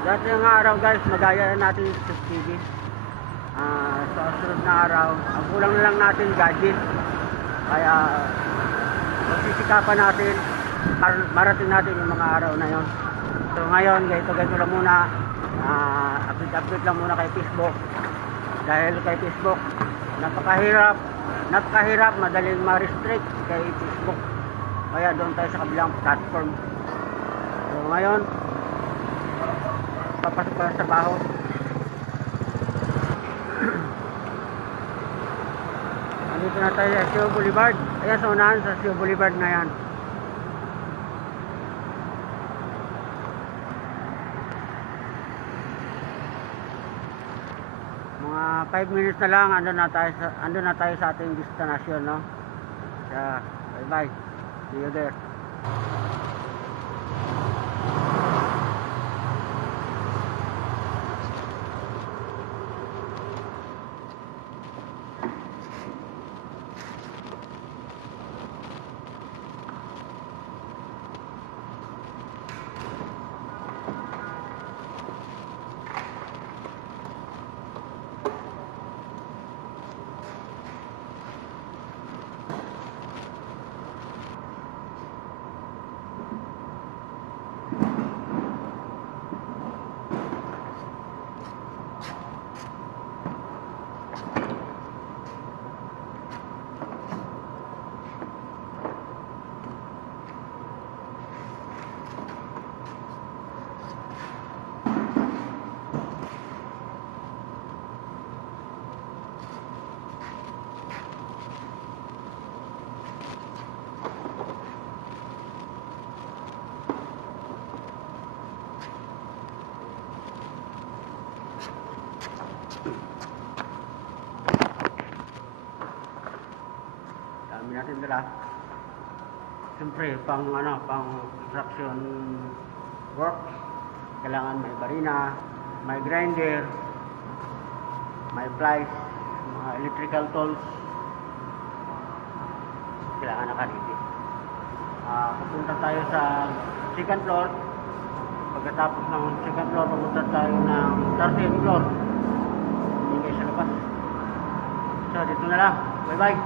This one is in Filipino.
Dati nga araw guys, magaya natin yung TV. Sa sunod na araw, ang kulang na lang natin gadget. Kaya magsisikapan natin, marating natin yung mga araw na yon. So ngayon, ganito lang muna. Update lang muna kay Facebook. Dahil kay Facebook, napakahirap, madaling ma-restrict kay Facebook. Kaya doon tayo sa kabilang platform. So ngayon, papasok pa sa trabaho. Andito na tayo sa Sio Boulevard. Ayan sa unahan sa Sio Boulevard na yan. Mga 5 minutes na lang andun na tayo sa ating destination, no? Kaya bye bye. See you there. Dami natin dala. Siyempre, pang construction work, kailangan may barina, may grinder, may plies, mga electrical tools. Kailangan nakariti. Pupunta tayo sa second floor. Pagkatapos ng second floor, pupunta tayo ng 13th floor. Hindi kayo sa labas. So, dito na lang. Bye bye.